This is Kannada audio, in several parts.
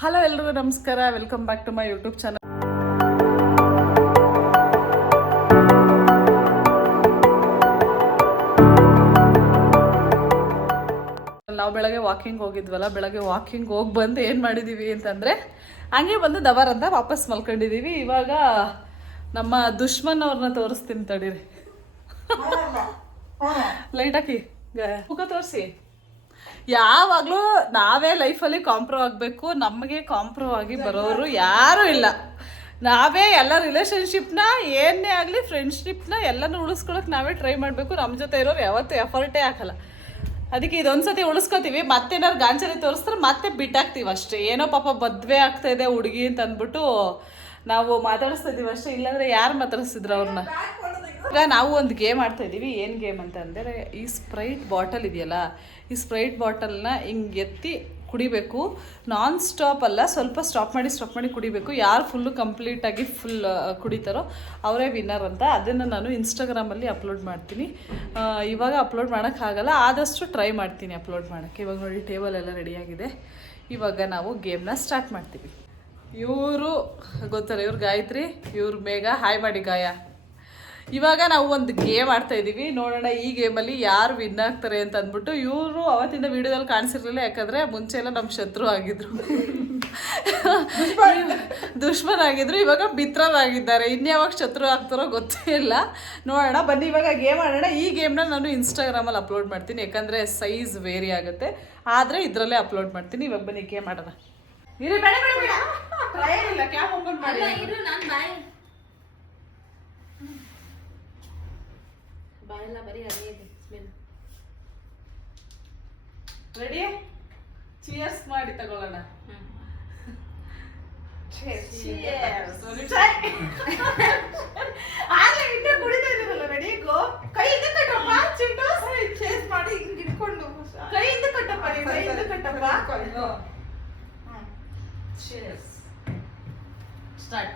ಹಲೋ ಎಲ್ರಿಗೂ ನಮಸ್ಕಾರ, welcome back to my YouTube channel. ನಾವು ಬೆಳಗ್ಗೆ ವಾಕಿಂಗ್ ಹೋಗಿದ್ವಲ್ಲ, ಬೆಳಗ್ಗೆ ವಾಕಿಂಗ್ ಹೋಗಿ ಬಂದು ಏನು ಮಾಡಿದ್ದೀವಿ ಅಂತಂದರೆ ಹಂಗೆ ಬಂದು ದಬಾರ್ ಅಂತ ವಾಪಸ್ ಮಲ್ಕೊಂಡಿದ್ದೀವಿ. ಇವಾಗ ನಮ್ಮ ದುಶ್ಮನ್ ಅವ್ರನ್ನ ತೋರಿಸ್ತೀನಿ ತಡೀರಿ. ಲೈಟ್ ಹಾಕಿ ಮುಖ ತೋರಿಸಿ. ಯಾವಾಗಲೂ ನಾವೇ ಲೈಫಲ್ಲಿ ಕಾಂಪ್ರೂವ್ ಆಗಬೇಕು, ನಮಗೆ ಕಾಂಪ್ರೂವ್ ಆಗಿ ಬರೋರು ಯಾರೂ ಇಲ್ಲ. ನಾವೇ ಎಲ್ಲ ರಿಲೇಷನ್ಶಿಪ್ನ ಏನೇ ಆಗಲಿ ಫ್ರೆಂಡ್ಶಿಪ್ನ ಎಲ್ಲನೂ ಉಳಿಸ್ಕೊಳಕ್ಕೆ ನಾವೇ ಟ್ರೈ ಮಾಡಬೇಕು. ನಮ್ಮ ಜೊತೆ ಇರೋರು ಯಾವತ್ತೂ ಎಫರ್ಟೇ ಹಾಕಲ್ಲ. ಅದಕ್ಕೆ ಇದೊಂದ್ಸತಿ ಉಳಿಸ್ಕೊತೀವಿ, ಮತ್ತೇನಾದ್ರು ಗಾಂಚಲಿ ತೋರಿಸ್ತಾರೆ ಮತ್ತೆ ಬಿಟ್ಟಾಕ್ತೀವಿ ಅಷ್ಟೇ. ಏನೋ ಪಾಪ ಮದುವೆ ಆಗ್ತಾಯಿದೆ ಹುಡುಗಿ ಅಂತ ಅಂದ್ಬಿಟ್ಟು ನಾವು ಮಾತಾಡಿಸ್ತಾ ಇದ್ದೀವಿ ಅಷ್ಟೇ. ಇಲ್ಲಾಂದರೆ ಯಾರು ಮಾತಾಡಿಸ್ತಿದ್ರು ಅವ್ರನ್ನ. ಈಗ ನಾವು ಒಂದು ಗೇಮ್ ಆಡ್ತಾಯಿದ್ದೀವಿ. ಏನು ಗೇಮ್ ಅಂತ ಅಂದರೆ, ಈ ಸ್ಪ್ರೈಟ್ ಬಾಟಲ್ ಇದೆಯಲ್ಲ, ಈ ಸ್ಪ್ರೈಟ್ ಬಾಟಲ್ನ ಹಿಂಗೆ ಎತ್ತಿ ಕುಡಿಬೇಕು. ನಾನ್ ಸ್ಟಾಪ್ ಅಲ್ಲ, ಸ್ವಲ್ಪ ಸ್ಟಾಪ್ ಮಾಡಿ ಕುಡಿಬೇಕು. ಯಾರು ಫುಲ್ಲು ಕಂಪ್ಲೀಟಾಗಿ ಫುಲ್ ಕುಡಿತಾರೋ ಅವರೇ ವಿನ್ನರ್ ಅಂತ. ಅದನ್ನು ನಾನು ಇನ್ಸ್ಟಾಗ್ರಾಮಲ್ಲಿ ಅಪ್ಲೋಡ್ ಮಾಡ್ತೀನಿ. ಇವಾಗ ಅಪ್ಲೋಡ್ ಮಾಡೋಕ್ಕಾಗಲ್ಲ, ಆದಷ್ಟು ಟ್ರೈ ಮಾಡ್ತೀನಿ ಅಪ್ಲೋಡ್ ಮಾಡೋಕ್ಕೆ. ಇವಾಗ ನೋಡಿ ಟೇಬಲ್ ಎಲ್ಲ ರೆಡಿಯಾಗಿದೆ. ಇವಾಗ ನಾವು ಗೇಮ್ನ ಸ್ಟಾರ್ಟ್ ಮಾಡ್ತೀವಿ. ಇವರು ಗೊತ್ತಲ್ಲ, ಇವ್ರು ಗಾಯತ್ರಿ, ಇವ್ರು ಮೇಘ. ಹಾಯ್ ಮಾಡಿ ಗಾಯ. ಇವಾಗ ನಾವು ಒಂದು ಗೇಮ್ ಆಡ್ತಾಯಿದ್ದೀವಿ, ನೋಡೋಣ ಈ ಗೇಮಲ್ಲಿ ಯಾರು ವಿನ್ ಆಗ್ತಾರೆ ಅಂತ ಅಂದ್ಬಿಟ್ಟು. ಇವರು ಅವತ್ತಿಂದ ವೀಡಿಯೋದಲ್ಲಿ ಕಾಣಿಸಿರ್ಲಿಲ್ಲ, ಯಾಕಂದರೆ ಮುಂಚೆ ಎಲ್ಲ ನಮ್ಮ ಶತ್ರು ಆಗಿದ್ರು, ದುಶ್ಮನ್ ಆಗಿದ್ರು. ಇವಾಗ ಮಿತ್ರರಾಗಿದ್ದಾರೆ. ಇನ್ಯಾವಾಗ ಶತ್ರು ಆಗ್ತಾರೋ ಗೊತ್ತೇ ಇಲ್ಲ. ನೋಡೋಣ ಬನ್ನಿ, ಇವಾಗ ಗೇಮ್ ಆಡೋಣ. ಈ ಗೇಮ್ನ ನಾನು ಇನ್ಸ್ಟಾಗ್ರಾಮಲ್ಲಿ ಅಪ್ಲೋಡ್ ಮಾಡ್ತೀನಿ, ಯಾಕಂದರೆ ಸೈಜ್ ವೇರಿ ಆಗುತ್ತೆ. ಆದರೆ ಇದರಲ್ಲೇ ಅಪ್ಲೋಡ್ ಮಾಡ್ತೀನಿ. ಇವಾಗ ಬನ್ನಿ ಗೇಮ್ ಆಡೋಣ. ಬಾಯೆಲ್ಲ ಬರೀ ಅದೇ ಇದೆ ಸ್ಮೆಲ್. ರೆಡಿ? ಚಿಯರ್ಸ್ ಮಾಡಿ ತಗೊಳ್ಳೋಣ. ಆಗ್ಲೇ ಹಿಂದೆ ಕುಡಿತಾ ಇದೀರಲ್ಲ. ರೆಡಿ ಗೋ. ಕೈಯಿಂದ ಕಟ್ಟಪ್ಪ ಚಿಂಟು. ಚೇಸ್ ಮಾಡಿ ಹಿಂಗೆ ಇಟ್ಕೊಂಡು ಕೈಯಿಂದ ಕಟ್ಟಪ್ಪ, ನೀವು ಕೈಯಿಂದ ಕಟ್ಟಪ್ಪ. Cheers start.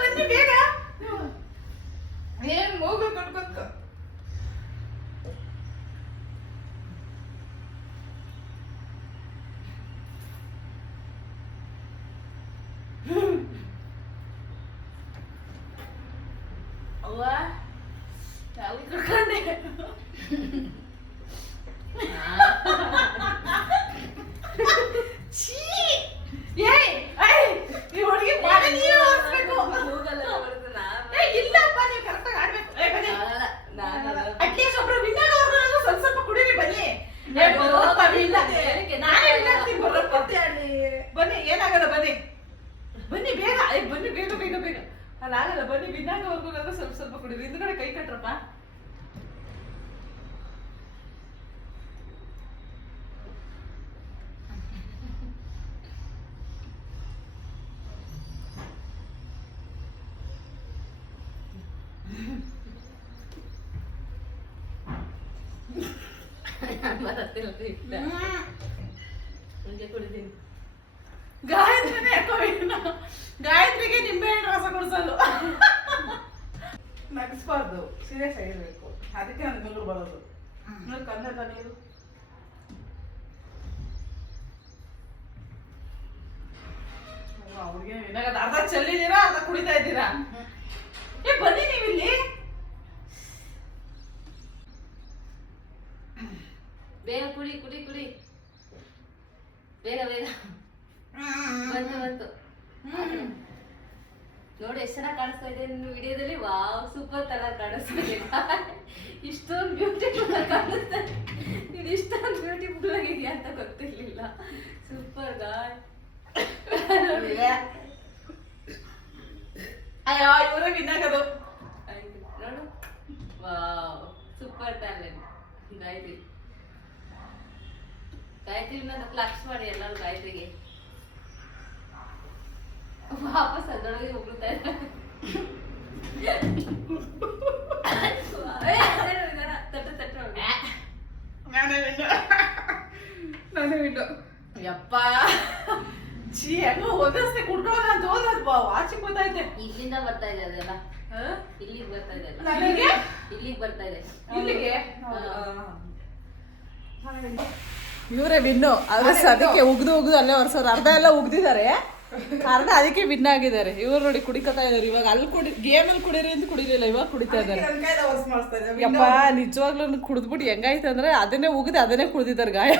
ಬನ್ನಿ ಬೇಗ. ಏನ್ ಮೂಗು ಕಟ್ಕೊತ. ಅವ್ವ ನಾವು ಕಟ್ಕೊಂಡೆ. ಬನ್ನಿ, ಏನಾಗಲ್ಲ ಬನ್ನಿ. ಬನ್ನಿ ಬೇಗ, ಬನ್ನಿ ಬೇಗ ಬೇಗ ಬೇಗ. ಅಲ್ಲಾಗಲ್ಲ ಬನ್ನಿ. ಬಿನ್ನಾಗವರೆಗೂ ಸ್ವಲ್ಪ ಕುಡಿರಿ. ಹಿಂದ್ಗಡೆ ಕೈ ಕಟ್ರಪ್ಪ. ಗಾಯತ್ರಿಗೆ ನಿಂಬೆಹಣ್ಣು ರಸ ಕುಡಿಸಲು ನಗಿಸ್ಬಾರ್ದು, ಸೀರಿಯಸ್ ಆಗಿರ್ಬೇಕು. ಅದಕ್ಕೆ ನನ್ನ ಮಗಳು ಬರೋದು. ಕನ್ನಡ ನೀರು ಅವ್ರಿಗೆ ಅರ್ಧ ಚೆಲ್ಲಿದ್ದೀರಾ, ಅರ್ಧ ಕುಡಿತಾ ಇದ್ದೀರಾ. ಬನ್ನಿ ನೀವು ಇಲ್ಲಿ. ಬೇಗ ಕುಡಿ ಕುಡಿ ಕುಡಿ, ಬೇಗ ಬೇಗ. ಬಂತು ನೋಡಿ ಎಷ್ಟು ಚೆನ್ನಾಗಿ ಕಾಣಿಸ್ತಾ ಇದೆ ನಿನ್ನ ವಿಡಿಯೋದಲ್ಲಿ. ವಾವ್, ಸೂಪರ್ ಕಲರ್ ಕಾಣಿಸ್ತಾ ಇದೆ. ಇಷ್ಟೊಂದು ಬ್ಯೂಟಿಫುಲ್ ಆಗಿ ಕಾಣಿಸ್ತಾ ಇದೆ. ಇದು ಇಷ್ಟೊಂದು ಬ್ಯೂಟಿಫುಲ್ ಆಗಿದೆಯಾ ಅಂತ ಗೊತ್ತಿರ್ಲಿಲ್ಲ. Super god. ಅಯ್ಯೋ ಇವರೇ ವಿನ್ನಾಗದು. ನೋಡು, wow, super talent Gayatri. Gayatri lakh ಮಾಡಿ ಎಲ್ಲರೂ ಗಾಯತ್ರಿಗೆ. ವಾಪಸ್ ಅದರೊಳಗೆ ಹೋಗ್ತಾ ಇದ್ದಾರೆ. ಯಪ್ಪ ಚೀ ಹೆಂಗೋ ಒಂದಷ್ಟೇ ಕುಡ್ಕೊಳ್ಳೋಣ ಅಂತ ಹೋದ್ ವಾಚಿಗೆ ಗೊತ್ತೈತೆ. ಇಲ್ಲಿಂದ ಬರ್ತಾ ಇದೆ ಅದೆಲ್ಲ, ಇಲ್ಲಿಗೆ ಬರ್ತಾ ಇದೆ ಅಲ್ಲ, ನನಗೆ ಇಲ್ಲಿಗೆ ಬರ್ತಾ ಇದೆ, ಇಲ್ಲಿಗೆ ಇವರೇ ವಿನ್ನು. ಆದ್ರೆ ಅದಕ್ಕೆ ಉಗ್ದು ಅಲ್ಲೇ ವರ್ಷ ಅರ್ಧ ಎಲ್ಲ ಉಗ್ದಿದ್ದಾರೆ, ಅರ್ಧ ಅದಕ್ಕೆ ವಿನ್ ಆಗಿದ್ದಾರೆ. ಇವ್ರು ನೋಡಿ ಕುಡಿಕೋತಾ ಇದಾರೆ. ಇವಾಗ ಅಲ್ಲಿ ಗೇಮಲ್ಲಿ ಕುಡೀರಿ ಅಂತ ಕುಡಿಲಿಲ್ಲ, ಇವಾಗ ಕುಡಿತಾ ಇದ್ದಾರೆ. ಯಪ್ಪ ನಿಜವಾಗ್ಲೂ ಕುಡಿದ್ಬಿಟ್ಟು ಹೆಂಗಾಯ್ತು ಅಂದ್ರೆ ಅದನ್ನೇ ಉಗ್ದು ಅದನ್ನೇ ಕುಡ್ದಿದ್ದಾರೆ ಗಾಯ.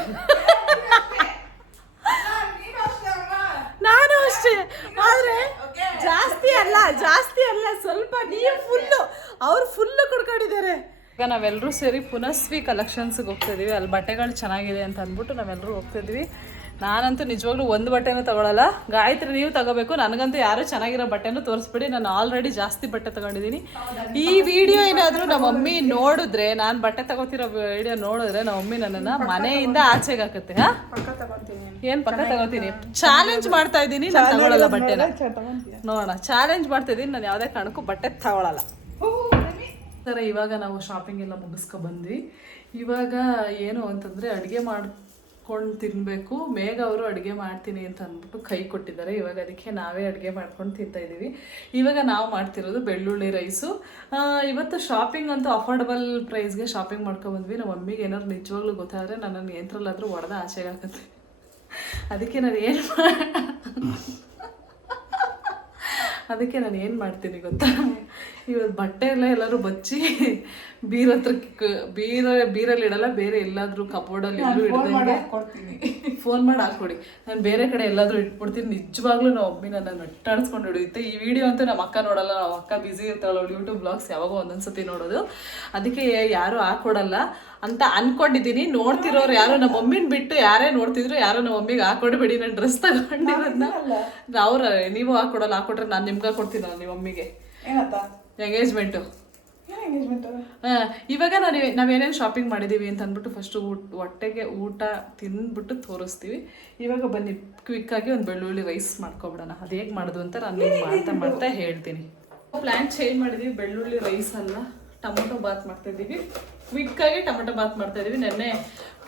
ನಾನು ಅಷ್ಟೇ, ಆದ್ರೆ ಜಾಸ್ತಿ ಅಲ್ಲ ಸ್ವಲ್ಪ. ನೀವು ಫುಲ್ಲು, ಅವ್ರು ಫುಲ್ಲು ಕುಡ್ಕೊಂಡಿದ್ದಾರೆ. ಈಗ ನಾವೆಲ್ಲರೂ ಸೇರಿ ಪುನಸ್ವಿ ಕಲೆಕ್ಷನ್ಸ್ಗೆ ಹೋಗ್ತಾ ಇದೀವಿ. ಅಲ್ಲಿ ಬಟ್ಟೆಗಳು ಚೆನ್ನಾಗಿದೆ ಅಂತ ಅಂದ್ಬಿಟ್ಟು ನಾವೆಲ್ಲರೂ ಹೋಗ್ತಾ ಇದ್ವಿ. ನಾನಂತೂ ನಿಜವಾಗ್ಲೂ ಒಂದು ಬಟ್ಟೆನೂ ತಗೊಳ್ಳಲ್ಲ. ಗಾಯತ್ರಿ ನೀವು ತಗೋಬೇಕು. ನನಗಂತೂ ಯಾರು ಚೆನ್ನಾಗಿರೋ ಬಟ್ಟೆನೂ ತೋರಿಸ್ಬಿಡಿ. ನಾನು ಆಲ್ರೆಡಿ ಜಾಸ್ತಿ ಬಟ್ಟೆ ತಗೊಂಡಿದ್ದೀನಿ. ಈ ವಿಡಿಯೋ ಏನಾದರೂ ನಮ್ಮ ಮಮ್ಮಿ ನೋಡಿದ್ರೆ, ನಾನು ಬಟ್ಟೆ ತಗೋತಿರೋ ವಿಡಿಯೋ ನೋಡಿದ್ರೆ ನಮ್ಮ ಮಮ್ಮಿ ನನ್ನನ್ನು ಮನೆಯಿಂದ ಆಚೆಗೆ ಹಾಕುತ್ತೆ. ಏನು ಪಕ್ಕ ತಗೋತೀನಿ, ಚಾಲೆಂಜ್ ಮಾಡ್ತಾ ಇದ್ದೀನಿ. ನಾನು ತಗೊಳ್ಳಲ್ಲ ಬಟ್ಟೆನ. ನೋಡೋಣ, ಚಾಲೆಂಜ್ ಮಾಡ್ತಾ ಇದ್ದೀನಿ. ನಾನು ಯಾವುದೇ ಕಾರಣಕ್ಕೂ ಬಟ್ಟೆ ತಗೊಳ್ಳಲ್ಲ. ಸರ ಇವಾಗ ನಾವು ಶಾಪಿಂಗ್ ಎಲ್ಲ ಮುಗಿಸ್ಕೊ ಬಂದ್ವಿ. ಇವಾಗ ಏನು ಅಂತಂದರೆ ಅಡುಗೆ ಮಾಡ್ಕೊಂಡು ತಿನ್ನಬೇಕು. ಮೇಘ ಅವರು ಅಡುಗೆ ಮಾಡ್ತೀನಿ ಅಂತ ಅಂದ್ಬಿಟ್ಟು ಕೈ ಕೊಟ್ಟಿದ್ದಾರೆ. ಇವಾಗ ಅದಕ್ಕೆ ನಾವೇ ಅಡುಗೆ ಮಾಡ್ಕೊಂಡು ತಿಂತಾಯಿದ್ದೀವಿ. ಇವಾಗ ನಾವು ಮಾಡ್ತಿರೋದು ಬೆಳ್ಳುಳ್ಳಿ ರೈಸು. ಇವತ್ತು ಶಾಪಿಂಗ್ ಅಂತೂ ಅಫೋರ್ಡಬಲ್ ಪ್ರೈಸ್ಗೆ ಶಾಪಿಂಗ್ ಮಾಡ್ಕೊಬಂದ್ವಿ. ನಮ್ಮ ಮಮ್ಮಿಗೆ ಏನಾದ್ರು ನಿಜವಾಗ್ಲೂ ಗೊತ್ತಾದರೆ ನನ್ನನ್ನು ಯಂತ್ರಲ್ಲಾದರೂ ಹೊಡೆದ ಆಚೆಗೆ ಹಾಕುತ್ತೆ. ಅದಕ್ಕೆ ನಾನು ಏನು ಮಾಡ್ತೀನಿ ಗೊತ್ತಾ, ಇವತ್ತು ಬಟ್ಟೆ ಎಲ್ಲರೂ ಬಚ್ಚಿ ಬೀರಲ್ಲಿ ಇಡಲ್ಲ, ಬೇರೆ ಎಲ್ಲಾದ್ರೂ ಕಬೋರ್ಡಲ್ಲಿ ಎಲ್ಲೂ ಇಡ್ದಂಗೆ ಫೋನ್ ಮಾಡಿ ಹಾಕ್ಕೊಡಿ. ನಾನು ಬೇರೆ ಕಡೆ ಎಲ್ಲಾದ್ರೂ ಇಟ್ಬಿಡ್ತೀನಿ. ನಿಜವಾಗ್ಲೂ ನಮ್ಮ ಮಮ್ಮಿ ನನ್ನ ನಟ್ಟಾಡಿಸ್ಕೊಂಡು ಹಿಡಿಯುತ್ತೆ. ಈ ವಿಡಿಯೋ ಅಂತೂ ನಮ್ಮ ಅಕ್ಕ ನೋಡಲ್ಲ. ನಮ್ಮ ಅಕ್ಕ ಬ್ಯುಸಿ ಇರ್ತಾಳೆ, ಅವಳು ಯೂಟ್ಯೂಬ್ ಬ್ಲಾಗ್ಸ್ ಯಾವಾಗೋ ಒಂದೊಂದ್ಸತಿ ನೋಡೋದು. ಅದಕ್ಕೆ ಯಾರು ಹಾಕೊಡಲ್ಲ ಅಂತ ಅನ್ಕೊಂಡಿದ್ದೀನಿ. ನೋಡ್ತಿರೋರು ಯಾರು ನಮ್ಮ ಮಮ್ಮಿನ ಬಿಟ್ಟು ಯಾರೇ ನೋಡ್ತಿದ್ರು ಯಾರು ನಮ್ಮ ಮಮ್ಮಿಗೆ ಹಾಕೊಡ್ಬೇಡಿ. ನಾನು ಡ್ರೆಸ್ ತಗೊಂಡಿರೋದನ್ನ ನೀವು ಹಾಕೊಡಲ್ಲ. ಹಾಕೊಟ್ರೆ ನಾನು ನಿಮ್ಗೆ ಕೊಡ್ತೀನಲ್ಲ ನಿಮ್ಮ ಮಮ್ಮಿಗೆ ಎಂಗೇಜ್ಮೆಂಟು. ಇವಾಗ ನಾವೇನೇನು ಶಾಪಿಂಗ್ ಮಾಡಿದ್ದೀವಿ ಅಂತ ಅಂದ್ಬಿಟ್ಟು ಫಸ್ಟು ಹೊಟ್ಟೆಗೆ ಊಟ ತಿಂದ್ಬಿಟ್ಟು ತೋರಿಸ್ತೀವಿ. ಇವಾಗ ಬನ್ನಿ ಕ್ವಿಕ್ಕಾಗಿ ಒಂದು ಬೆಳ್ಳುಳ್ಳಿ ರೈಸ್ ಮಾಡ್ಕೊಬಿಡೋಣ. ಅದು ಹೇಗೆ ಮಾಡೋದು ಅಂತ ನಾನು ನಿಮ್ಗೆ ಮಾಡ್ತಾ ಹೇಳ್ತೀನಿ. ಪ್ಲ್ಯಾನ್ ಚೇಂಜ್ ಮಾಡಿದ್ದೀವಿ. ಬೆಳ್ಳುಳ್ಳಿ ರೈಸ್ ಅಲ್ಲ, ಟೊಮೊಟೊ ಬಾತ್ ಮಾಡ್ತಾಯಿದ್ದೀವಿ. ಕ್ವಿಕ್ಕಾಗಿ ಟೊಮೊಟೊ ಬಾತ್ ಮಾಡ್ತಾಯಿದ್ದೀವಿ. ನೆನ್ನೆ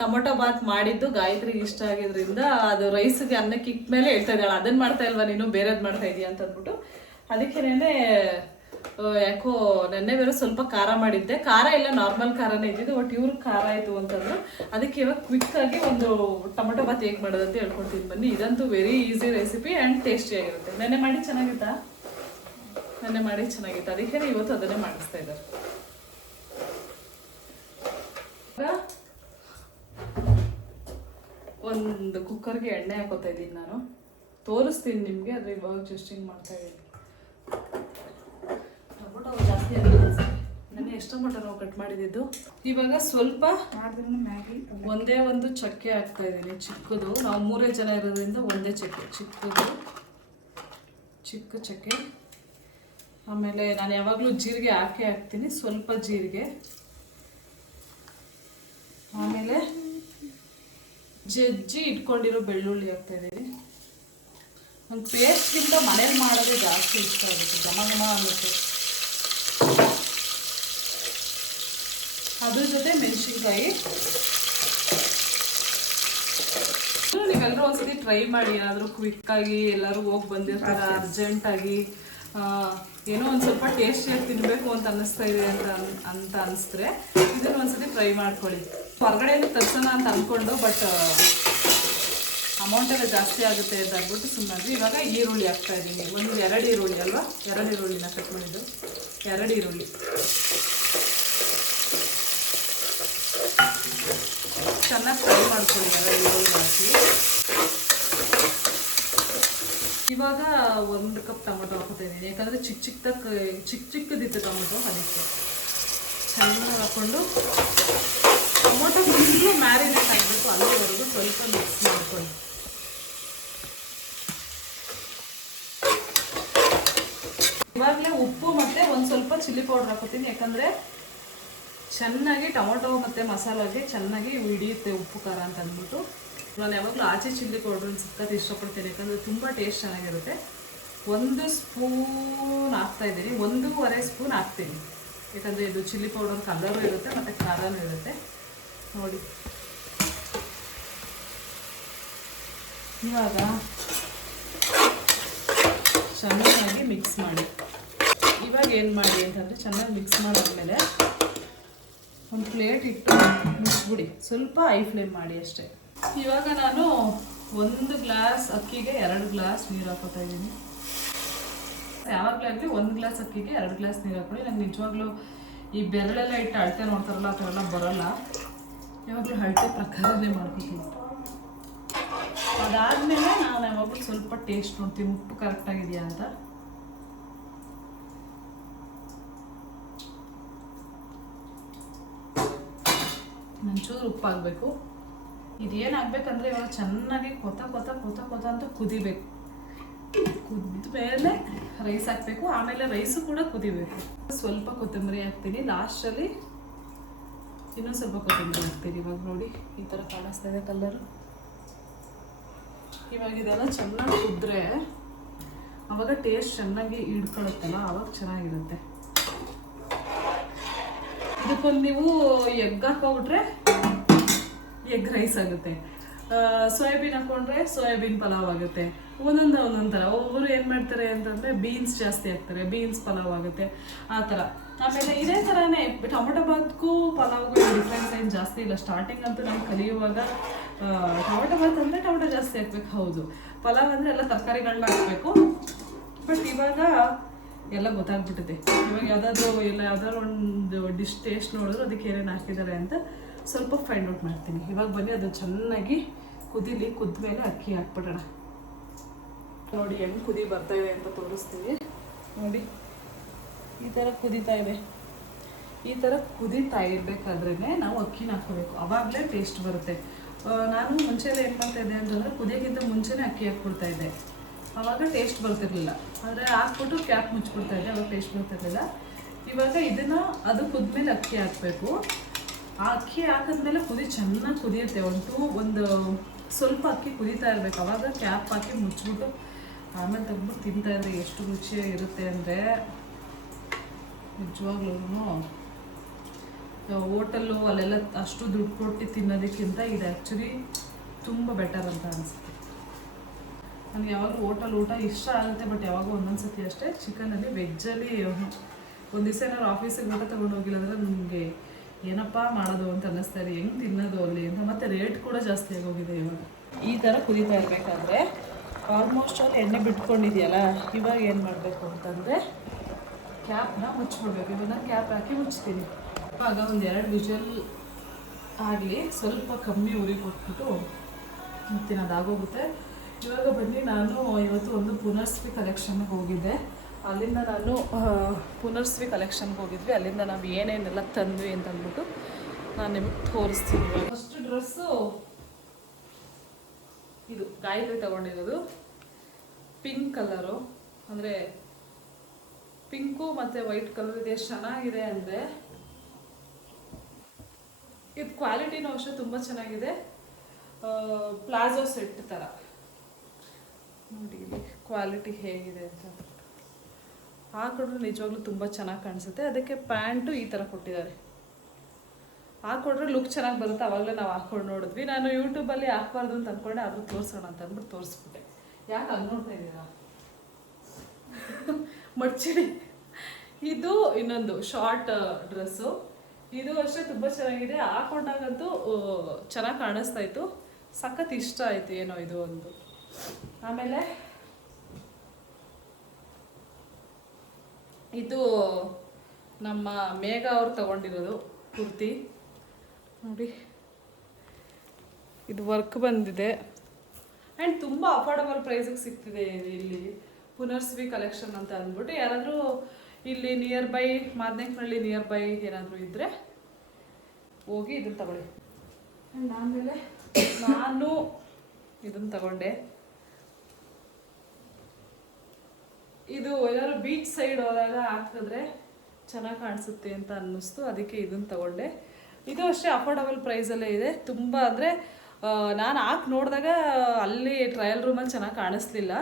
ಟೊಮೊಟೊ ಬಾತ್ ಮಾಡಿದ್ದು ಗಾಯತ್ರಿಗೆ ಇಷ್ಟ ಆಗಿದ್ರಿಂದ ಅದು ರೈಸ್ಗೆ ಅನ್ನಕ್ಕೆ ಇಟ್ಟ ಮೇಲೆ ಹೇಳ್ತಾ ಇದ್ದಾಳೆ, ಅದನ್ನು ಮಾಡ್ತಾ ಇಲ್ವಾ ನೀನು, ಬೇರೆದು ಮಾಡ್ತಾ ಇದೀಯ ಅಂತ ಅಂದ್ಬಿಟ್ಟು. ಅದಕ್ಕೆ ಯಾಕೋ ನೆನ್ನೆ ಬೇರೆ ಸ್ವಲ್ಪ ಖಾರ ಮಾಡಿದ್ದೆ. ಖಾರ ಇಲ್ಲ, ನಾರ್ಮಲ್ ಖಾರನೇ ಇದ್ದಿದ್ದು. ಬಟ್ ಇವ್ರಿಗೆ ಖಾರ ಆಯಿತು ಅಂತಂದ್ರು. ಅದಕ್ಕೆ ಇವಾಗ ಕ್ವಿಕ್ಕಾಗಿ ಒಂದು ಟೊಮೊಟೊ ಬಾತ್ ಹೇಗೆ ಮಾಡೋದು ಅಂತ ಹೇಳ್ಕೊಡ್ತೀನಿ ಬನ್ನಿ. ಇದಂತೂ ವೆರಿ ಈಸಿ ರೆಸಿಪಿ ಆ್ಯಂಡ್ ಟೇಸ್ಟಿಯಾಗಿರುತ್ತೆ. ನೆನ್ನೆ ಮಾಡಿ ಚೆನ್ನಾಗಿತ್ತಾ? ಅದಕ್ಕೆ ಇವತ್ತು ಅದನ್ನೇ ಮಾಡಿಸ್ತಾ ಇದ್ದಾರೆ. ಒಂದು ಕುಕ್ಕರ್ಗೆ ಎಣ್ಣೆ ಹಾಕೋತಾ ಇದ್ದೀನಿ. ನಾನು ತೋರಿಸ್ತೀನಿ ನಿಮಗೆ, ಆದರೆ ಇವಾಗ ಜಸ್ಟ್ ಹಿಂಗೆ ಮಾಡ್ತಾ ಇದ್ದೀನಿ. ಟೊಮೊಟೊ ಜಾಸ್ತಿ ಆಗಿದೆ. ನಾನು ಎಷ್ಟು ಟೊಮೊಟೊ ನಾವು ಕಟ್ ಮಾಡಿದ್ದು. ಇವಾಗ ಸ್ವಲ್ಪ ಒಂದೇ ಒಂದು ಚಕ್ಕೆ ಹಾಕ್ತಾ ಇದ್ದೀನಿ, ಚಿಕ್ಕದು. ನಾವು 3 ಜನ ಇರೋದ್ರಿಂದ ಒಂದೇ ಚಕ್ಕೆ, ಚಿಕ್ಕ ಚಕ್ಕೆ. ಆಮೇಲೆ ನಾನು ಯಾವಾಗಲೂ ಜೀರಿಗೆ ಹಾಕ್ತೀನಿ, ಸ್ವಲ್ಪ ಜೀರಿಗೆ. ಆಮೇಲೆ ಜಜ್ಜಿ ಇಟ್ಕೊಂಡಿರೋ ಬೆಳ್ಳುಳ್ಳಿ ಹಾಕ್ತಾ ಇದ್ದೀನಿ. ಒಂದು ಪೇಸ್ಟ್ಗಿಂತ ಮನೇಲಿ ಮಾಡೋದೇ ಜಾಸ್ತಿ ಇಷ್ಟ ಆಗುತ್ತೆ, ಘಮ ಆಗುತ್ತೆ. ಅದ್ರ ಜೊತೆ ಮೆಣಸಿನ್ಕಾಯಿ. ನೀವೆಲ್ಲರೂ ಒಂದ್ಸತಿ ಟ್ರೈ ಮಾಡಿ. ಏನಾದರೂ ಕ್ವಿಕ್ಕಾಗಿ ಎಲ್ಲರೂ ಹೋಗಿ ಬಂದಿರ್ತಾರೆ, ಅರ್ಜೆಂಟಾಗಿ ಏನೋ ಒಂದು ಸ್ವಲ್ಪ ಟೇಸ್ಟಿಯಾಗಿ ತಿನ್ನಬೇಕು ಅಂತ ಅನ್ನಿಸ್ತಾ ಇದೆ ಅಂತ ಅನಿಸಿದ್ರೆ ಇದನ್ನು ಒಂದ್ಸತಿ ಟ್ರೈ ಮಾಡ್ಕೊಳ್ಳಿ. ಹೊರಗಡೆಯಿಂದ ತರ್ಸೋಣ ಅಂತ ಅಂದ್ಕೊಂಡು, ಬಟ್ ಅಮೌಂಟ್ ಎಲ್ಲ ಜಾಸ್ತಿ ಆಗುತ್ತೆ ಅಂತ ಅಂದ್ಬಿಟ್ಟು ಸುಮ್ಮನೆ. ಇವಾಗ ಈರುಳ್ಳಿ ಹಾಕ್ತಾ ಇದ್ದೀನಿ. 2 ಈರುಳ್ಳಿ ಅಲ್ವಾ, 2 ಈರುಳ್ಳಿನ ಕಟ್ ಮಾಡಿದ್ದು. 2 ಈರುಳ್ಳಿ ಚೆನ್ನಾಗಿ ಫ್ರೈ ಮಾಡ್ಕೊಳ್ಳಿ. 2 ಈರುಳ್ಳಿ ಹಾಕಿ ಇವಾಗ 1 ಕಪ್ ಟೊಮೊಟೊ ಹಾಕ್ತಾ ಇದ್ದೀನಿ. ಯಾಕಂದರೆ ಚಿಕ್ಕದಿತ್ತು ಟೊಮೊಟೊ, ಅದಕ್ಕೆ ಚೆನ್ನಾಗಿ ಹಾಕ್ಕೊಂಡು ಟೊಮೊಟೊ ಫುಲ್ಲು ಮ್ಯಾರಿನೇಟ್ ಆಗಬೇಕು. ಅಲ್ಲಿವರೆಗೂ ಸ್ವಲ್ಪ ಮಿಕ್ಸ್ ಮಾಡ್ಕೊಳ್ಳಿ. ಇವಾಗಲೇ ಉಪ್ಪು ಮತ್ತು ಒಂದು ಸ್ವಲ್ಪ ಚಿಲ್ಲಿ ಪೌಡ್ರ್ ಹಾಕೋತೀನಿ. ಯಾಕಂದರೆ ಚೆನ್ನಾಗಿ ಟೊಮೊಟೊ ಮತ್ತು ಮಸಾಲಾಗೆ ಚೆನ್ನಾಗಿ ಹಿಡಿಯುತ್ತೆ ಉಪ್ಪು ಖಾರ ಅಂತ ಅಂದ್ಬಿಟ್ಟು. ನಾನು ಯಾವಾಗಲೂ ಆಚೆ ಚಿಲ್ಲಿ ಪೌಡ್ರನ್ನ ಸಕ್ಕತ್ತು ಇಷ್ಟಪಡ್ತೀನಿ, ಯಾಕಂದರೆ ತುಂಬ ಟೇಸ್ಟ್ ಚೆನ್ನಾಗಿರುತ್ತೆ. 1 ಸ್ಪೂನ್ ಹಾಕ್ತಾಯಿದ್ದೀನಿ, 1.5 ಸ್ಪೂನ್ ಹಾಕ್ತೀನಿ. ಯಾಕಂದರೆ ಇದು ಚಿಲ್ಲಿ ಪೌಡರ್ ಕಲರು ಇರುತ್ತೆ ಮತ್ತು ಖಾರನೂ ಇರುತ್ತೆ. ನೋಡಿ, ಇವಾಗ ಸ್ವಲ್ಪ ಫ್ರೈ ಮಾಡ್ಕೊಳ್ಳಿ. 2 ಈರುಳ್ಳಿ. 2 ಈರುಳ್ಳಿ ಚೆನ್ನಾಗಿ ಫ್ರೈ ಮಾಡ್ಕೊಳ್ಳಿ. 2 ಈರುಳ್ಳಿ ಚೆನ್ನಾಗಿ ಫ್ರೈ ಆದಮೇಲೆ 1 ಸ್ವಲ್ಪ ಅರಿಶಿನ ಪುಡಿ ಹಾಕ್ತಾಯಿದ್ದೀನಿ. 1 ಸ್ಪೂನ್ ಅರಿಶಿನ ಪುಡಿ. 1 ಸ್ಪೂನ್ ಧನಿಯಾ ಪುಡಿ. 1 ಸ್ಪೂನ್ ಇವಾಗ ಚೆನ್ನಾಗಿ ಮಿಕ್ಸ್ ಮಾಡಿ. ಇವಾಗ ಏನು ಮಾಡಿ ಅಂತಂದರೆ ಚೆನ್ನಾಗಿ ಮಿಕ್ಸ್ ಮಾಡಾದ್ಮೇಲೆ ಒಂದು ಪ್ಲೇಟ್ ಇಟ್ಟು ಮುಚ್ಚಿಬಿಡಿ. ಸ್ವಲ್ಪ ಐ ಫ್ಲೇಮ್ ಮಾಡಿ ಅಷ್ಟೇ. ಇವಾಗ ನಾನು 1 ಗ್ಲಾಸ್ ಅಕ್ಕಿಗೆ 2 ಗ್ಲಾಸ್ ನೀರು ಹಾಕೋತಾ ಇದ್ದೀನಿ. ಯಾವಾಗಲೂ ಆಗಲಿ 1 ಗ್ಲಾಸ್ ಅಕ್ಕಿಗೆ 2 ಗ್ಲಾಸ್ ನೀರು ಹಾಕೊಳ್ಳಿ. ನಂಗೆ ನಿಜವಾಗ್ಲೂ ಈ ಬೆರಳೆಲ್ಲ ಇಟ್ಟು ಅಳತೆ ನೋಡ್ತಾರಲ್ಲ ಆ ಥರ ಎಲ್ಲ ಬರೋಲ್ಲ. ಯಾವಾಗಲೂ ಅಳತೆ ಪ್ರಕಾರನೇ ಮಾಡ್ಕೊತೀನಿ. ಅದಾದಮೇಲೆ ನಾನು ಯಾವಾಗಲೂ ಸ್ವಲ್ಪ ಟೇಸ್ಟ್ ನೋಡ್ತೀನಿ ಉಪ್ಪು ಕರೆಕ್ಟಾಗಿದೆಯಾ ಅಂತ. ಒಂಚೂರು ಉಪ್ಪು ಹಾಕಬೇಕು. ಇದೇನಾಗಬೇಕಂದ್ರೆ ಇವಾಗ ಚೆನ್ನಾಗಿ ಕೊತ ಕೊತ ಕೊತ ಕೊತ ಅಂತ ಕುದಿಬೇಕು. ಕುದ್ದ ಮೇಲೆ ರೈಸ್ ಹಾಕಬೇಕು. ಆಮೇಲೆ ರೈಸು ಕೂಡ ಕುದಿಬೇಕು. ಸ್ವಲ್ಪ ಕೊತ್ತಂಬರಿ ಹಾಕ್ತೀನಿ. ಲಾಸ್ಟಲ್ಲಿ ಇನ್ನೂ ಸ್ವಲ್ಪ ಕೊತ್ತಂಬರಿ ಹಾಕ್ತೀನಿ. ಇವಾಗ ನೋಡಿ ಈ ಥರ ಕಾಣಿಸ್ತಾ ಇದೆ ಕಲರು. ಇವಾಗ ಇದೆಲ್ಲ ಚೆನ್ನಾಗಿ ಕುದ್ರೆ ಆವಾಗ ಟೇಸ್ಟ್ ಚೆನ್ನಾಗಿ ಹಿಡ್ಕೊಳುತ್ತಲ್ಲ, ಆವಾಗ ಚೆನ್ನಾಗಿರುತ್ತೆ. ಇದಕ್ಕೊಂದು ನೀವು ಎಗ್ ಹಾಕೊಂಡ್ರೆ ಎಗ್ ರೈಸ್ ಆಗುತ್ತೆ. ಸೋಯಾಬೀನ್ ಹಾಕೊಂಡ್ರೆ ಸೋಯಾಬೀನ್ ಪಲಾವ್ ಆಗುತ್ತೆ. ಒಂದೊಂದು ಥರ. ಒಬ್ಬೊಬ್ಬರು ಏನು ಮಾಡ್ತಾರೆ ಅಂತಂದರೆ ಬೀನ್ಸ್ ಜಾಸ್ತಿ ಹಾಕ್ತಾರೆ, ಬೀನ್ಸ್ ಪಲಾವ್ ಆಗುತ್ತೆ ಆ ಥರ. ಆಮೇಲೆ ಇದೇ ಥರನೇ ಟೊಮೊಟೊ ಬಾತ್ಗೂ ಪಲಾವ್ಗೂ ಡಿಫ್ರೆನ್ಸ್ ಏನು ಜಾಸ್ತಿ ಇಲ್ಲ. ಸ್ಟಾರ್ಟಿಂಗ್ ಅಂತೂ ನಾನು ಕಲಿಯುವಾಗ ಟೊಮೊಟೊ ಬಾತ್ ಅಂದರೆ ಟೊಮೊಟೊ ಜಾಸ್ತಿ ಹಾಕ್ಬೇಕು, ಹೌದು. ಪಲಾವ್ ಅಂದರೆ ಎಲ್ಲ ತರಕಾರಿಗಳನ್ನ ಹಾಕಬೇಕು. ಬಟ್ ಇವಾಗ ಎಲ್ಲ ಗೊತ್ತಾಗ್ಬಿಟ್ಟಿದೆ. ಇವಾಗ ಯಾವ್ದಾದ್ರು ಒಂದು ಡಿಶ್ ಟೇಸ್ಟ್ ನೋಡಿದ್ರು ಅದಕ್ಕೆ ಏನೇನು ಹಾಕಿದ್ದಾರೆ ಅಂತ ಸ್ವಲ್ಪ ಫೈಂಡ್ ಔಟ್ ಮಾಡ್ತೀನಿ. ಇವಾಗ ಬನ್ನಿ ಅದು ಚೆನ್ನಾಗಿ ಕುದೀಲಿ. ಕುದ್ಮೇಲೆ ಅಕ್ಕಿ ಹಾಕ್ಬಿಡೋಣ. ನೋಡಿ ಹೆಂಗೆ ಕುದಿ ಬರ್ತಾ ಇದೆ ಅಂತ ತೋರಿಸ್ತೀವಿ. ನೋಡಿ ಈ ಥರ ಕುದೀತಾ ಇದೆ. ಈ ಥರ ಕುದೀತಾ ಇರಬೇಕಾದ್ರೇ ನಾವು ಅಕ್ಕಿನ ಹಾಕ್ಕೋಬೇಕು. ಆವಾಗಲೇ ಟೇಸ್ಟ್ ಬರುತ್ತೆ. ನಾನು ಮುಂಚೆಲ್ಲ ಏನು ಮಾಡ್ತಾ ಇದ್ದೆ ಅಂತಂದರೆ ಕುದಿಯೋಕ್ಕಿಂತ ಮುಂಚೆನೇ ಅಕ್ಕಿ ಹಾಕ್ಬಿಡ್ತಾ ಇದ್ದೆ. ಆವಾಗ ಟೇಸ್ಟ್ ಬರ್ತಿರ್ಲಿಲ್ಲ. ಆದರೆ ಹಾಕ್ಬಿಟ್ಟು ಕ್ಯಾಪ್ ಮುಚ್ಚಿಬಿಡ್ತಾ ಇದ್ದೆ, ಅವಾಗ ಟೇಸ್ಟ್ ಬರ್ತಿರ್ಲಿಲ್ಲ. ಇವಾಗ ಇದನ್ನು ಅದು ಕುದ್ಮೇಲೆ ಅಕ್ಕಿ ಹಾಕಬೇಕು. ಆ ಅಕ್ಕಿ ಹಾಕಿದ್ಮೇಲೆ ಚೆನ್ನಾಗಿ ಕುದಿಯುತ್ತೆ. ಒಂದು ಸ್ವಲ್ಪ ಅಕ್ಕಿ ಕುದೀತಾ ಇರಬೇಕು. ಆವಾಗ ಕ್ಯಾಪ್ ಹಾಕಿ ಮುಚ್ಚಿಬಿಟ್ಟು ಆಮೇಲೆ ತೆಗ್ದ್ಬಿಟ್ಟು ತಿಂತಾ ಇದ್ರೆ ಎಷ್ಟು ರುಚಿಯಾಗಿರುತ್ತೆ ಅಂದರೆ ನಿಜವಾಗ್ಲೂ ಹೋಟೆಲ್ಲು ಅಲ್ಲೆಲ್ಲ ಅಷ್ಟು ದುಡ್ಡು ಕೊಟ್ಟು ತಿನ್ನೋದಕ್ಕಿಂತ ಇದು ಆ್ಯಕ್ಚುಲಿ ತುಂಬ ಬೆಟರ್ ಅಂತ ಅನಿಸುತ್ತೆ. ನನಗೆ ಯಾವಾಗಲೂ ಹೋಟೆಲ್ ಊಟ ಇಷ್ಟ ಆಗುತ್ತೆ. ಬಟ್ ಯಾವಾಗ ಒಂದೊಂದು ಸತಿ ಅಷ್ಟೇ. ಚಿಕನಲ್ಲಿ ವೆಜ್ಜಲ್ಲಿ ಒಂದು ದಿವಸ ಏನಾದ್ರು ಆಫೀಸಿಗೆ ಊಟ ತೊಗೊಂಡು ಹೋಗಿಲ್ಲ ಅಂದರೆ ನನಗೆ ಏನಪ್ಪ ಮಾಡೋದು ಅಂತ ಅನ್ನಿಸ್ತಾ ಇದೆ. ಹೆಂಗೆ ತಿನ್ನೋದು ಅಲ್ಲಿ ಅಂತ. ಮತ್ತು ರೇಟ್ ಕೂಡ ಜಾಸ್ತಿ ಆಗೋಗಿದೆ ಇವಾಗ. ಈ ಥರ ಕುದೀತಾ ಇರಬೇಕಾದ್ರೆ ಆಲ್ಮೋಸ್ಟ್ ಅಲ್ಲಿ ಎಣ್ಣೆ ಬಿಟ್ಕೊಂಡಿದೆಯಲ್ಲ, ಇವಾಗ ಏನು ಮಾಡಬೇಕು ಅಂತಂದರೆ ಕ್ಯಾಪ್ನ ಮುಚ್ಚಿಬಿಡ್ಬೇಕು. ಇವಾಗ ನಾನು ಕ್ಯಾಪ್ ಹಾಕಿ ಮುಚ್ತೀನಿ. ಇವಾಗ ಒಂದು 2 ವಿಷಲ್ ಆಗಲಿ, ಸ್ವಲ್ಪ ಕಮ್ಮಿ ಉರಿ ಕೊಟ್ಬಿಟ್ಟು ಮುಚ್ತೀನಿ, ಅದಾಗೋಗುತ್ತೆ. ಇವಾಗ ಬನ್ನಿ, ನಾನು ಇವತ್ತು ಒಂದು ಪುನರ್ಸ್ವಿ ಕಲೆಕ್ಷನ್ಗೆ ಹೋಗಿದ್ದೆ. ಅಲ್ಲಿಂದ ನಾನು ಪುನರ್ಸ್ವಿ ಕಲೆಕ್ಷನ್ಗೆ ಹೋಗಿದ್ವಿ. ಅಲ್ಲಿಂದ ನಾವು ಏನೇನೆಲ್ಲ ತಂದ್ವಿ ಅಂತ ಅಂದ್ಬಿಟ್ಟು ನಾನು ನಿಮಗೆ ತೋರಿಸ್ತೀನಿ. ಫಸ್ಟ್ ಡ್ರೆಸ್ಸು ಇದು ಗಾಯತ್ರಿ ತಗೊಂಡಿರೋದು. ಪಿಂಕ್ ಕಲರು, ಅಂದರೆ ಪಿಂಕು ಮತ್ತು ವೈಟ್ ಕಲರ್ ಇದೆ. ಎಷ್ಟು ಚೆನ್ನಾಗಿದೆ ಅಂದರೆ ಇದು ಕ್ವಾಲಿಟಿನೂ ಅಷ್ಟೇ ತುಂಬ ಚೆನ್ನಾಗಿದೆ. ಪ್ಲಾಜೋ ಸೆಟ್ ಥರ ನೋಡಿ ಇಲ್ಲಿ ಕ್ವಾಲಿಟಿ ಹೇಗಿದೆ ಅಂತ ಹಾಕೊಂಡ್ರೆ ನಿಜವಾಗ್ಲೂ ತುಂಬ ಚೆನ್ನಾಗಿ ಕಾಣಿಸುತ್ತೆ. ಅದಕ್ಕೆ ಪ್ಯಾಂಟು ಈ ಥರ ಕೊಟ್ಟಿದ್ದಾರೆ. ಹಾಕೊಂಡ್ರೆ ಲುಕ್ ಚೆನ್ನಾಗಿ ಬರುತ್ತೆ. ಆವಾಗಲೇ ನಾವು ಹಾಕೊಂಡು ನೋಡಿದ್ವಿ. ನಾನು ಯೂಟ್ಯೂಬಲ್ಲಿ ಹಾಕ್ಬಾರ್ದು ಅಂತ ಅಂದ್ಕೊಂಡೆ, ಆದರೂ ತೋರಿಸೋಣ ಅಂತ ಅಂದ್ಬಿಟ್ಟು ತೋರಿಸ್ಬಿಟ್ಟೆ. ಯಾಕೆ ಹಂಗೆ ನೋಡ್ತಾ ಇದ್ದೀರಾ? ಮಡ್ಚಿಡಿ. ಇದು ಇನ್ನೊಂದು ಶಾರ್ಟ್ ಡ್ರೆಸ್ಸು. ಇದು ಅಷ್ಟೇ ತುಂಬ ಚೆನ್ನಾಗಿದೆ. ಹಾಕೊಂಡಾಗಂತೂ ಚೆನ್ನಾಗಿ ಕಾಣಿಸ್ತಾ ಇತ್ತು. ಸಖತ್ ಇಷ್ಟ ಆಯಿತು ಏನೋ ಇದು ಒಂದು. ಆಮೇಲೆ ಇದು ನಮ್ಮ ಮೇಘ ಅವ್ರು ತಗೊಂಡಿರೋದು ಕುರ್ತಿ ನೋಡಿ. ಇದು ವರ್ಕ್ ಬಂದಿದೆ ಆ್ಯಂಡ್ ತುಂಬ ಅಫೋರ್ಡಬಲ್ ಪ್ರೈಸಿಗೆ ಸಿಗ್ತಿದೆ ಇಲ್ಲಿ ಪುನರ್ಸ್ವಿ ಕಲೆಕ್ಷನ್ ಅಂತ ಅಂದ್ಬಿಟ್ಟು. ಯಾರಾದರೂ ಇಲ್ಲಿ ನಿಯರ್ ಬೈ ಮಾದನೇಕನಹಳ್ಳಿ ನಿಯರ್ ಬೈ ಏನಾದರೂ ಇದ್ದರೆ ಹೋಗಿ ಇದನ್ನು ತಗೊಳ್ಳಿ. ಆ್ಯಂಡ್ ಆಮೇಲೆ ನಾನು ಇದನ್ನು ತಗೊಂಡೆ. ಇದು ಏನಾದ್ರು ಬೀಚ್ ಸೈಡ್ ಹೋದಾಗ ಹಾಕಿದ್ರೆ ಚೆನ್ನಾಗಿ ಕಾಣಿಸುತ್ತೆ ಅಂತ ಅನ್ನಿಸ್ತು, ಅದಕ್ಕೆ ಇದನ್ನು ತಗೊಂಡೆ. ಇದು ಅಷ್ಟೇ ಅಫೋರ್ಡಬಲ್ ಪ್ರೈಸಲ್ಲೇ ಇದೆ. ತುಂಬ ಅಂದರೆ ನಾನು ಹಾಕಿ ನೋಡಿದಾಗ ಅಲ್ಲಿ ಟ್ರಯಲ್ ರೂಮಲ್ಲಿ ಚೆನ್ನಾಗಿ ಕಾಣಿಸ್ಲಿಲ್ಲ.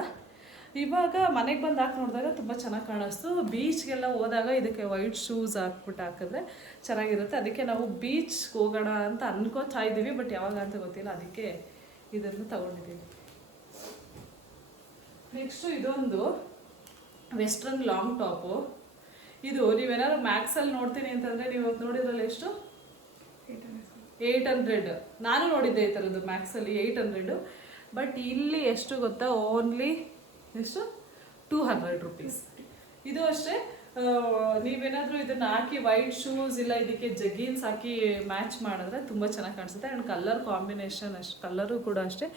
ಇವಾಗ ಮನೆಗೆ ಬಂದು ಹಾಕಿ ನೋಡಿದಾಗ ತುಂಬ ಚೆನ್ನಾಗಿ ಕಾಣಿಸ್ತು. ಬೀಚ್ಗೆಲ್ಲ ಹೋದಾಗ ಇದಕ್ಕೆ ವೈಟ್ ಶೂಸ್ ಹಾಕ್ಬಿಟ್ಟು ಹಾಕಿದ್ರೆ ಚೆನ್ನಾಗಿರುತ್ತೆ. ಅದಕ್ಕೆ ನಾವು ಬೀಚ್ಗೆ ಹೋಗೋಣ ಅಂತ ಅನ್ಕೋತಾ ಇದ್ದೀವಿ, ಬಟ್ ಯಾವಾಗ ಅಂತ ಗೊತ್ತಿಲ್ಲ. ಅದಕ್ಕೆ ಇದನ್ನು ತಗೊಂಡಿದ್ದೀವಿ. ನೆಕ್ಸ್ಟು ಇದೊಂದು ವೆಸ್ಟ್ರನ್ ಲಾಂಗ್ ಟಾಪು. ಇದು ನೀವೇನಾದ್ರು ಮ್ಯಾಕ್ಸಲ್ಲಿ ನೋಡ್ತೀನಿ ಅಂತಂದರೆ ನೀವು ನೋಡಿದ್ರಲ್ಲ ಎಷ್ಟು 800. ನಾನು ನೋಡಿದ್ದೆ ಈ ಥರದ್ದು ಮ್ಯಾಕ್ಸಲ್ಲಿ 800. ಬಟ್ ಇಲ್ಲಿ ಎಷ್ಟು ಗೊತ್ತಾ, ಓನ್ಲಿ ಎಷ್ಟು 200 ರುಪೀಸ್. ಇದು ಅಷ್ಟೇ, ನೀವೇನಾದರೂ ಇದನ್ನು ಹಾಕಿ ವೈಟ್ ಶೂಸ್ ಇಲ್ಲ ಇದಕ್ಕೆ ಜಗ್ಗಿನ್ಸ್ ಹಾಕಿ ಮ್ಯಾಚ್ ಮಾಡಿದ್ರೆ ತುಂಬ ಚೆನ್ನಾಗಿ ಕಾಣಿಸುತ್ತೆ. ಆ್ಯಂಡ್ ಕಲರ್ ಕಾಂಬಿನೇಷನ್ ಅಷ್ಟು ಕಲರು ಕೂಡ ಅಷ್ಟೇ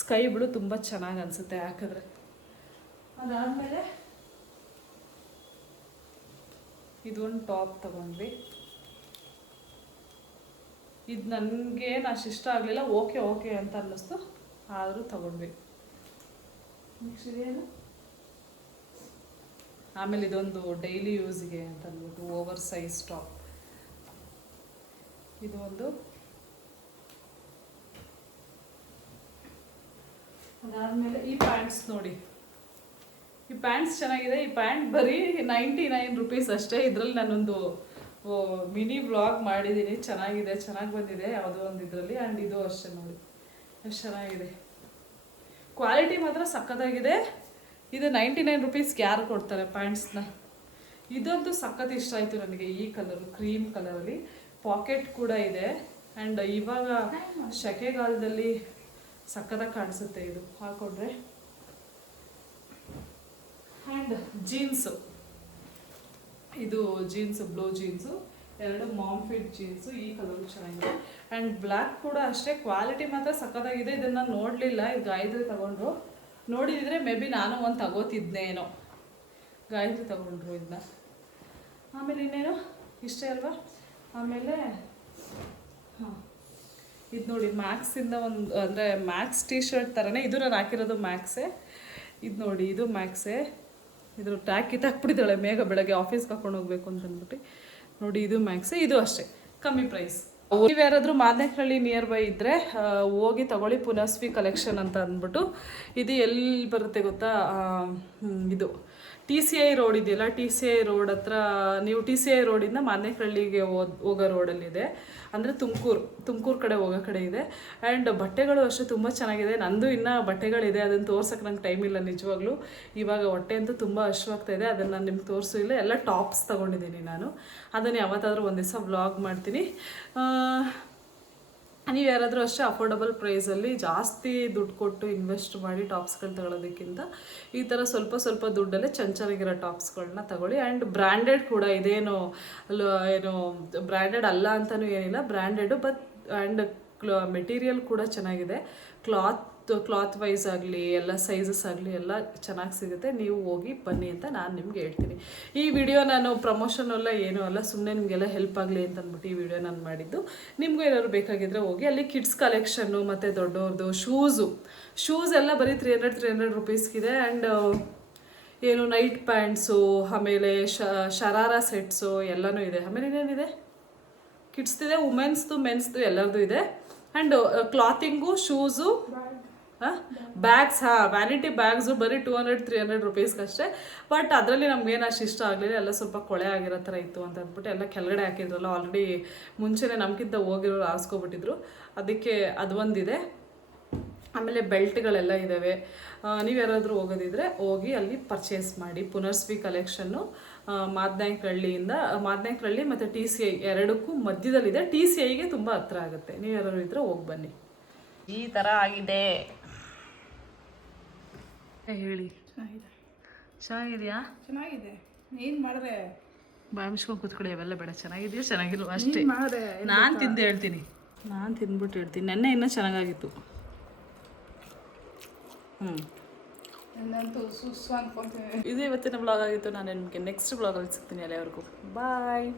ಸ್ಕೈ ಬ್ಲೂ ತುಂಬ ಚೆನ್ನಾಗಿ ಅನಿಸುತ್ತೆ ಹಾಕಿದ್ರೆ. ಅದಾದಮೇಲೆ ಇದೊಂದು ಟಾಪ್ ತಗೊಂಡ್ವಿ. ಇದು ನನಗೇನು ಅಷ್ಟು ಇಷ್ಟ ಆಗಲಿಲ್ಲ, ಓಕೆ ಅಂತ ಅನ್ನಿಸ್ತು, ಆದರೂ ತಗೊಂಡ್ವಿ. ನೆಕ್ಸ್ಟ್ ಇದೇನು, ಆಮೇಲೆ ಇದೊಂದು ಡೈಲಿ ಯೂಸ್ಗೆ ಅಂತ ಅಂದ್ಬಿಟ್ಟು ಓವರ್ ಸೈಜ್ ಟಾಪ್. ಇದು ಒಂದು. ಅದಾದಮೇಲೆ ಈ ಪ್ಯಾಂಟ್ಸ್ ನೋಡಿ, ಈ ಪ್ಯಾಂಟ್ಸ್ ಚೆನ್ನಾಗಿದೆ. ಈ ಪ್ಯಾಂಟ್ ಬರೀ 99 ರುಪೀಸ್ ಅಷ್ಟೇ. ಇದರಲ್ಲಿ ನಾನೊಂದು ಮಿನಿ ವ್ಲಾಗ್ ಮಾಡಿದ್ದೀನಿ, ಚೆನ್ನಾಗಿದೆ, ಚೆನ್ನಾಗಿ ಬಂದಿದೆ ಯಾವುದೋ ಒಂದು ಇದರಲ್ಲಿ. ಆ್ಯಂಡ್ ಇದು ಅಷ್ಟೇ ನೋಡಿ ಎಷ್ಟು ಚೆನ್ನಾಗಿದೆ, ಕ್ವಾಲಿಟಿ ಮಾತ್ರ ಸಖತ್ತಾಗಿದೆ. ಇದು 99 ರುಪೀಸ್ಗೆ ಯಾರು ಕೊಡ್ತಾರೆ ಪ್ಯಾಂಟ್ಸ್ನ? ಇದಂತೂ ಸಖತ್ ಇಷ್ಟ ಆಯಿತು ನನಗೆ. ಈ ಕಲರು ಕ್ರೀಮ್ ಕಲರಲ್ಲಿ ಪಾಕೆಟ್ ಕೂಡ ಇದೆ. ಆ್ಯಂಡ್ ಇವಾಗ ಸೆಕೆಗಾಲದಲ್ಲಿ ಸಖತ್ತಾಗಿ ಕಾಣಿಸುತ್ತೆ ಇದು ಹಾಕೊಂಡ್ರೆ. ಆ್ಯಂಡ್ ಜೀನ್ಸು, ಇದು jeans, blue jeans, 2 mom fit jeans. ಈ ಕಲರ್ ಚೆನ್ನಾಗಿದೆ. ಆ್ಯಂಡ್ ಬ್ಲ್ಯಾಕ್ ಕೂಡ ಅಷ್ಟೇ, ಕ್ವಾಲಿಟಿ ಮಾತ್ರ ಸಖತ್ತಾಗಿದೆ. ಇದನ್ನು ನೋಡಲಿಲ್ಲ, ಇದು ಗಾಯತ್ರಿ ತಗೊಂಡ್ರು. ನೋಡಿದರೆ ಮೇ ಬಿ ನಾನು ಒಂದು ತಗೋತಿದ್ನೇನೋ. ಗಾಯತ್ರಿ ತಗೊಂಡ್ರು ಇದನ್ನ. ಆಮೇಲೆ ಇನ್ನೇನು ಇಷ್ಟೇ ಅಲ್ವಾ. ಆಮೇಲೆ ಹಾಂ, ಇದು ನೋಡಿ ಮ್ಯಾಕ್ಸಿಂದ ಒಂದು, ಅಂದರೆ ಮ್ಯಾಕ್ಸ್ ಟೀ ಶರ್ಟ್ ಥರನೇ ಇದು. ನಾನು ಹಾಕಿರೋದು ಮ್ಯಾಕ್ಸೇ. ಇದು ನೋಡಿ, ಇದು ಮ್ಯಾಕ್ಸೇ. ಇದ್ರ ಟ್ಯಾಗ್ ಕಿತ್ತಾಕ್ಬಿಟ್ಟಿದ್ದಾಳೆ ಮೇಘ ಬೆಳಗ್ಗೆ ಆಫೀಸ್ಗೆ ಹಾಕೊಂಡು ಹೋಗ್ಬೇಕು ಅಂತ ಅಂದ್ಬಿಟ್ಟು. ನೋಡಿ ಇದು ಮ್ಯಾಕ್ಸೇ, ಇದು ಅಷ್ಟೇ ಕಮ್ಮಿ ಪ್ರೈಸ್. ನೀವು ಯಾರಾದರೂ ಮಾದನೇಕಳ್ಳಿ ನಿಯರ್ ಬೈ ಇದ್ದರೆ ಹೋಗಿ ತಗೊಳ್ಳಿ, ಪುನಸ್ವಿ ಕಲೆಕ್ಷನ್ ಅಂತ ಅಂದ್ಬಿಟ್ಟು. ಇದು ಎಲ್ಲಿ ಬರುತ್ತೆ ಗೊತ್ತಾ, ಇದು TCI ರೋಡ್ ಇದೆಯಲ್ಲ, TCI ರೋಡ್ ಹತ್ರ, ನೀವು TCI ರೋಡಿಂದ ಮಾದನೇಕಳ್ಳಿಗೆ ಹೋಗೋ ರೋಡಲ್ಲಿದೆ. ಅಂದರೆ ತುಮಕೂರು ಕಡೆ ಹೋಗೋ ಕಡೆ ಇದೆ. ಆ್ಯಂಡ್ ಬಟ್ಟೆಗಳು ಅಷ್ಟೇ ತುಂಬ ಚೆನ್ನಾಗಿದೆ. ನಂದು ಇನ್ನೂ ಬಟ್ಟೆಗಳಿದೆ, ಅದನ್ನು ತೋರ್ಸೋಕ್ಕೆ ನಂಗೆ ಟೈಮ್ ಇಲ್ಲ ನಿಜವಾಗ್ಲೂ. ಇವಾಗ ಹೊಟ್ಟೆ ಅಂತೂ ತುಂಬ ಹಶ್ವಾಗ್ತಾಯಿದೆ, ಅದನ್ನು ನಾನು ನಿಮ್ಗೆ ತೋರಿಸಿಲ್ಲ. ಎಲ್ಲ ಟಾಪ್ಸ್ ತೊಗೊಂಡಿದ್ದೀನಿ ನಾನು, ಅದನ್ನು ಯಾವತ್ತಾದರೂ ಒಂದು ದಿವಸ ವ್ಲಾಗ್ ಮಾಡ್ತೀನಿ. ನೀವು ಯಾರಾದರೂ ಅಷ್ಟೇ ಅಫೋರ್ಡಬಲ್ ಪ್ರೈಸಲ್ಲಿ ಜಾಸ್ತಿ ದುಡ್ಡು ಕೊಟ್ಟು ಇನ್ವೆಸ್ಟ್ ಮಾಡಿ ಟಾಪ್ಸ್ಗಳು ತಗೊಳ್ಳೋದಕ್ಕಿಂತ ಈ ಥರ ಸ್ವಲ್ಪ ದುಡ್ಡಲ್ಲೇ ಚೆನ್ನಾಗಿರೋ ಟಾಪ್ಸ್ಗಳನ್ನ ತಗೊಳ್ಳಿ. ಆ್ಯಂಡ್ ಬ್ರ್ಯಾಂಡೆಡ್ ಕೂಡ, ಇದೇನು ಏನು ಬ್ರ್ಯಾಂಡೆಡ್ ಅಲ್ಲ ಅಂತಲೂ ಏನಿಲ್ಲ, ಬ್ರ್ಯಾಂಡೆಡು. ಬಟ್ ಆ್ಯಂಡ್ ಮೆಟೀರಿಯಲ್ ಕೂಡ ಚೆನ್ನಾಗಿದೆ. ಕ್ಲಾತ್ ವೈಸ್ ಆಗಲಿ, ಎಲ್ಲ ಸೈಜಸ್ ಆಗಲಿ ಎಲ್ಲ ಚೆನ್ನಾಗಿ ಸಿಗುತ್ತೆ. ನೀವು ಹೋಗಿ ಬನ್ನಿ ಅಂತ ನಾನು ನಿಮ್ಗೆ ಹೇಳ್ತೀನಿ. ಈ ವಿಡಿಯೋ ನಾನು ಪ್ರಮೋಷನ್ ಅಲ್ಲ ಏನೂ ಅಲ್ಲ, ಸುಮ್ಮನೆ ನಿಮಗೆಲ್ಲ ಹೆಲ್ಪ್ ಆಗಲಿ ಅಂತ ಅಂದ್ಬಿಟ್ಟು ಈ ವಿಡಿಯೋ ನಾನು ಮಾಡಿದ್ದು. ನಿಮಗೂ ಏನಾದ್ರು ಬೇಕಾಗಿದ್ದರೆ ಹೋಗಿ. ಅಲ್ಲಿ ಕಿಡ್ಸ್ ಕಲೆಕ್ಷನ್ನು ಮತ್ತು ದೊಡ್ಡವ್ರದ್ದು ಶೂಸ್ ಎಲ್ಲ ಬರೀ 300 ರುಪೀಸ್ಗಿದೆ. ಆ್ಯಂಡ್ ಏನು ನೈಟ್ ಪ್ಯಾಂಟ್ಸು, ಆಮೇಲೆ ಶರಾರಾ ಸೆಟ್ಸು ಎಲ್ಲನೂ ಇದೆ. ಆಮೇಲೆ ಇನ್ನೇನಿದೆ, ಕಿಡ್ಸ್ದಿದೆ, ವುಮೆನ್ಸ್ದು, ಮೆನ್ಸ್ದು ಎಲ್ಲರದ್ದು ಇದೆ. And clothing, shoes, bags, vanity bags ಬರೀ 200-300 ರುಪೀಸ್ಗಷ್ಟೇ. ಬಟ್ ಅದರಲ್ಲಿ ನಮಗೇನು ಅಷ್ಟು ಇಷ್ಟ ಆಗಲಿಲ್ಲ, ಎಲ್ಲ ಸ್ವಲ್ಪ ಕೊಳೆ ಆಗಿರೋ ಥರ ಇತ್ತು ಅಂತ ಅಂದ್ಬಿಟ್ಟು ಎಲ್ಲ ಕೆಳಗಡೆ ಹಾಕಿದ್ರಲ್ಲ, ಆಲ್ರೆಡಿ ಮುಂಚೆನೇ ನಮಗಿಂತ ಹೋಗಿರೋರು ಆರಿಸ್ಕೊಬಿಟ್ಟಿದ್ರು, ಅದಕ್ಕೆ ಅದು ಒಂದಿದೆ. ಆಮೇಲೆ ಬೆಲ್ಟ್ಗಳೆಲ್ಲ ಇದ್ದಾವೆ. ನೀವು ಯಾರಾದರೂ ಹೋಗೋದಿದ್ರೆ ಹೋಗಿ ಅಲ್ಲಿ ಪರ್ಚೇಸ್ ಮಾಡಿ. ಪುನರ್ಸ್ವಿ ಕಲೆಕ್ಷನ್ನು ಮಾದನೇಕಳ್ಳಿ ಮತ್ತು TCI ಎರಡಕ್ಕೂ ಮಧ್ಯದಲ್ಲಿದೆ. TCIಗೆ ತುಂಬ ಹತ್ರ ಆಗುತ್ತೆ. ನೀವು ಯಾರಾದ್ರು ಇದ್ರೆ ಹೋಗಿ ಬನ್ನಿ. ಈ ಥರ ಆಗಿದೆ. ಹೇಳಿ, ಚೆನ್ನಾಗಿದೆಯಾ? ಚೆನ್ನಾಗಿದೆ. ಏನು ಮಾಡಿದ್ರೆ ಬಾಯಿಸ್ಕೊಂಡು ಕೂತ್ಕೊಳ್ಳಿ, ಅವೆಲ್ಲ ಬೇಡ. ಚೆನ್ನಾಗಿದೆಯಾ ಚೆನ್ನಾಗಿಲ್ವ ಅಷ್ಟೇ. ನಾನು ತಿಂದು ಹೇಳ್ತೀನಿ, ನಾನು ತಿಂದ್ಬಿಟ್ಟು ಹೇಳ್ತೀನಿ. ನೆನ್ನೆ ಇನ್ನೂ ಚೆನ್ನಾಗಾಗಿತ್ತು. ನನ್ನಂತೂ ಸುಸ್ಸು ಅನ್ಕೊಂತೀನಿ. ಇದು ಇವತ್ತಿನ ಬ್ಲಾಗ್ ಆಗಿತ್ತು. ನಾನು ನಿಮಗೆ ನೆಕ್ಸ್ಟ್ ಬ್ಲಾಗಲ್ಲಿ ಸಿಗ್ತೀನಿ. ಅಲ್ಲಿವರೆಗೂ ಬಾಯ್.